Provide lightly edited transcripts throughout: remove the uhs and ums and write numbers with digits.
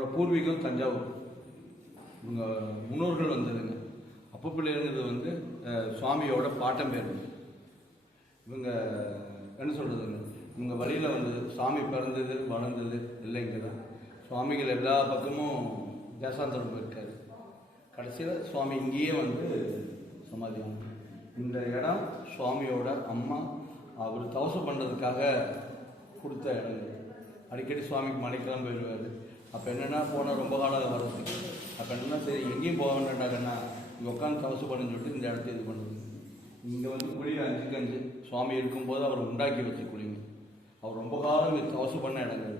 என்னோட பூர்வீகம் தஞ்சாவூர். இவங்க முன்னோர்கள் வந்ததுங்க. அப்போ பிள்ளைங்கிறது வந்து சுவாமியோட பாட்டம் பேர். இவங்க என்ன சொல்கிறதுங்க, இவங்க வழியில் வந்தது சாமி பிறந்தது வளர்ந்தது இல்லைங்க. சுவாமிகள் எல்லா பக்கமும் தேசாந்தரம் போயிருக்காரு. கடைசியில் சுவாமி இங்கேயே வந்து சமாதியாகும். இந்த இடம் சுவாமியோட அம்மா அவர் தவசம் பண்ணுறதுக்காக கொடுத்த இடங்க. அடிக்கடி சுவாமிக்கு மலைக்கெல்லாம் போயிடுவார். அப்போ என்னென்னா போனால் ரொம்ப காலம் வர்றதுக்கு அப்போ என்னென்னா சரி எங்கேயும் போக வேண்டாம்னா இங்கே உட்காந்து தவசம் பண்ணுன்னு சொல்லிட்டு இந்த இடத்த இது பண்ணுறது. இங்கே வந்து குழி 5க்கு 5 சுவாமி இருக்கும்போது அவர் உண்டாக்கி வச்ச குழிங்க. அவர் ரொம்ப காலம் இங்கே தவசம் பண்ண இடங்கள்.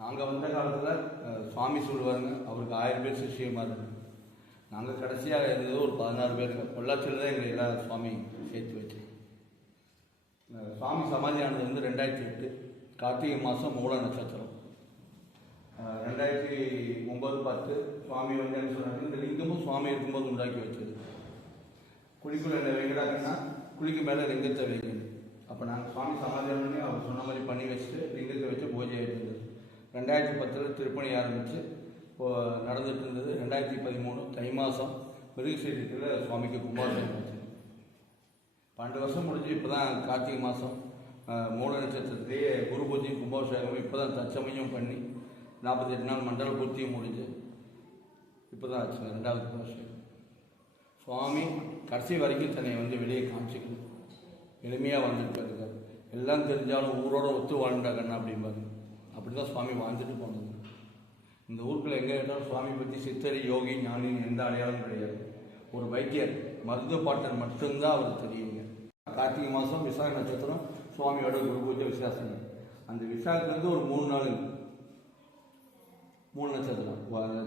நாங்கள் வந்த காலத்தில் சுவாமி சொல்லுவாருங்க, அவருக்கு 1000 பேர் சிஷியமாக இருக்கு. நாங்கள் கடைசியாக இருந்தது ஒரு 16 பேருங்க. பொள்ளாச்சியில் தான் எங்களை எல்லாம் சுவாமி சேர்த்து வச்சு. சுவாமி சமாதியானது வந்து 2008 கார்த்திகை மாதம் மூல நட்சத்திரம். 2009-10 சுவாமி வந்து என்ன சொன்னாங்க, இந்த லிங்கமும் சுவாமி இருக்கும்போது உண்டாக்கி வச்சது. குழிக்குள்ள என்ன வைக்கிறாங்கன்னா குழிக்கு மேலே லிங்கத்தை வைக்கணும். அப்போ நாங்கள் சுவாமி சமாதியானே அவர் சொன்ன மாதிரி பண்ணி வச்சுட்டு லிங்கத்தை வச்சு பூஜை ஆகிட்டு 2010 திருப்பணி ஆரம்பித்து நடந்துட்டு இருந்தது. 2013 தை மாதம் மிருகசீரத்தில் சுவாமிக்கு கும்பாபிஷேகம் வச்சு 12 வருஷம் முடிஞ்சு. இப்போ தான் கார்த்திகை மாதம் மூல நட்சத்திரத்திலேயே குரு பூஜையும் கும்பாபிஷேகம் இப்போ தான் தச்சமையும் பண்ணி 48 நாள் மண்டல பூர்த்தியும் முடிஞ்சு இப்போ தான் ஆச்சு 2வது கும்பாபிஷேகம். சுவாமி கடைசி வரைக்கும் தன்னை வந்து வெளியே காமிச்சிக்கணும். எளிமையாக வந்துட்டு இருக்காரு. எல்லாம் தெரிஞ்சாலும் ஊரோட ஒத்து வாழ்ந்தாங்கண்ணா அப்படிம்பாங்க. அப்படி தான் சுவாமி வாழ்ந்துட்டு போனது. இந்த ஊருக்குள்ள எங்கே கேட்டாலும் சுவாமி பற்றி சித்தரி யோகி ஞானின்னு எந்த அடையாளம் கிடையாது. ஒரு வைத்தியர் மருத்துவ பாட்டன் மட்டும்தான் அவர் தெரியுங்க. கார்த்திகை மாதம் விசாக நட்சத்திரம் சுவாமியோட குரு பூஜை விசாசங்க. அந்த விசாகத்துலேருந்து ஒரு 3 நாள் 3 நட்சத்திரம்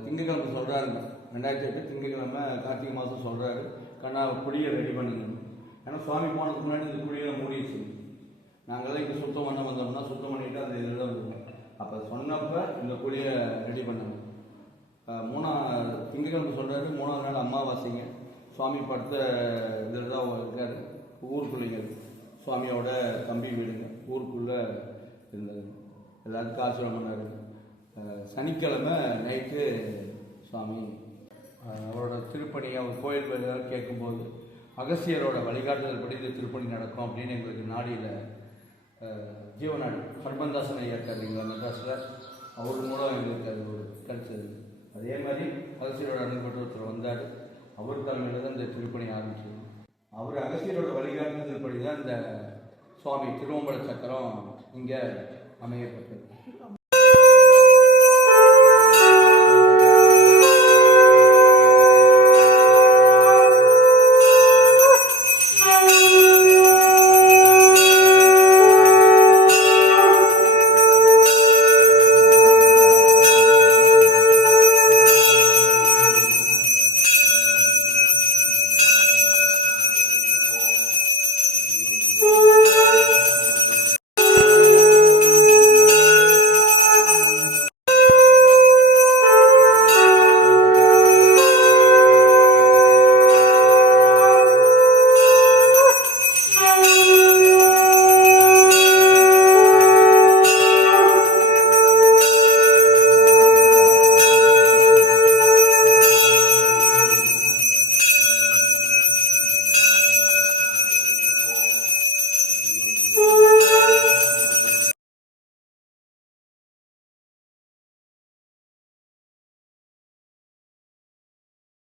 திங்கக்கிழமை சொல்கிறாருங்க. 2008 திங்கக்கிழமை கார்த்திகை மாதம் சொல்கிறாரு, கண்ணா குழியை ரெடி பண்ணுங்க. ஏன்னா சுவாமி போனதுக்கு முன்னாடி இந்த குழியில் மூடிடுச்சு. நாங்கள்லாம் இங்கே சுத்தம் பண்ண வந்தோம்னா சுத்தம் பண்ணிவிட்டு அந்த இதில் இருக்கும். அப்போ சொன்னப்போ இந்த குழியை ரெடி பண்ணணும். திங்கக்கிழமை சொல்கிறாரு. 3ஆவது நாள் அமாவாசைங்க. சுவாமி படுத்த இதில் தான் இருக்காரு. ஊருக்குள்ளைங்க சுவாமியோட தம்பி வீடுங்க ஊருக்குள்ளே இருந்தது. எல்லாத்துக்கும் ஆசிரியம் பண்ணாரு. சனிக்கிழமை நைட்டு சுவாமி அவரோட திருப்பணி அவர் கோயில் எல்லாரும் கேட்கும்போது அகசியரோட வழிகாட்டுதல் படி இந்த திருப்பணி நடக்கும் அப்படின்னு எங்களுக்கு நாடியில் ஜீவநாடு ஹர்பந்தாசன் ஐயா இருக்கார் இல்லைங்களா மெட்ராஸில். அவர் மூலம் எங்களுக்கு அது ஒரு கிடைச்சது. அதே மாதிரி அகசியரோட அனுப்பப்பட்ட ஒருத்தர் வந்தார். அவர் தலைமையில் தான் இந்த திருப்பணி ஆரம்பிச்சது. அவர் அகசியரோட வழிகாட்டுதல் படி தான் இந்த சுவாமி திருவம்பல சக்கரம் இங்கே அமையப்பட்டது.